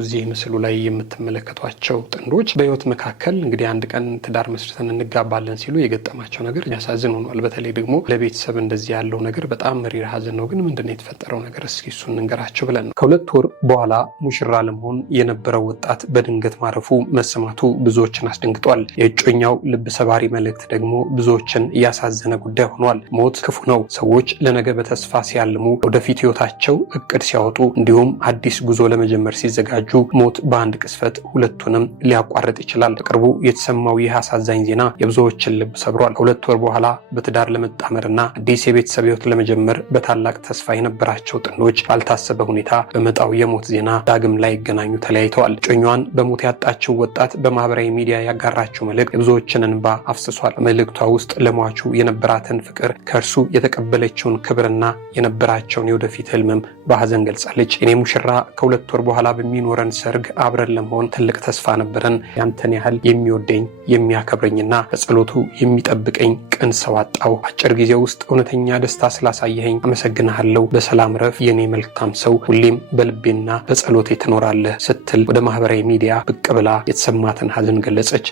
እዚህ ምስሉ ላይ የምትመለከቷቸው ጥንዶች በህይወት መካከል እንግዲህ አንድ ቀን ትዳር መስርተን እንጋባለን ሲሉ የገጠማቸው ነገር ያሳዝን ሆኗል። በተለይ ደግሞ ለቤተሰብ እንደዚህ ያለው ነገር በጣም መሪር ሐዘን ነው። ግን ምንድነው የተፈጠረው ነገር እስኪ እሱን እንገራችሁ ብለን ነው። ከ2 ወር በኋላ ሙሽራ ለመሆን የነበረው ወጣት በድንገት ማረፉ መሰማቱ ብዙዎችን አስደንግጧል። የእጮኛው ልብ ሰባሪ መልእክት ደግሞ ብዙዎችን ያሳዘነ ጉዳይ ሆኗል። ሞት ክፉ ነው። ሰዎች ለነገ በተስፋ ሲያልሙ፣ ወደፊት ህይወታቸው እቅድ ሲያወጡ፣ እንዲሁም አዲስ ጉዞ ለመጀመር ሲዘጋጁ ሞት በአንድ ቅስፈት ሁለቱንም ሊያቋርጥ ይችላል። በቅርቡ የተሰማው ይህ አሳዛኝ ዜና የብዙዎችን ልብ ሰብሯል። ከ2 ወር በኋላ በትዳር ለመጣመርና አዲስ የቤተሰብ ህይወት ለመጀመር በታላቅ ተስፋ የነበራቸው ጥንዶች ባልታሰበ ሁኔታ በመጣው የሞት ዜና ዳግም ላይ ይገናኙ ተለያይተዋል። እጮኛዋን በሞት ያጣችው ወጣት በማህበራዊ ሚዲያ ያጋራችው መልእክት የብዙዎችን እንባ አፍስሷል። መልእክቷ ውስጥ ለሟቹ የነበራትን ፍቅር፣ ከእርሱ የተቀበለችውን ክብርና የነበራቸውን የወደፊት ህልምም በሐዘን ገልጻለች። እኔ ሙሽራ ከ2 ወር በኋላ በሚኖረን ሰርግ አብረን ለመሆን ትልቅ ተስፋ ነበረን። ያንተን ያህል የሚወደኝ የሚያከብረኝና በጸሎቱ የሚጠብቀኝ ቅን ሰው አጣሁ። አጭር ጊዜ ውስጥ እውነተኛ ደስታ ስላሳየኸኝ አመሰግናለሁ። በሰላም ረፍ የኔ መልካም ሰው፣ ሁሌም በልቤና በጸሎቴ ትኖራለህ ስትል ወደ ማህበራዊ ሚዲያ ብቅ ብላ የተሰማትን ሐዘን ገለጸች።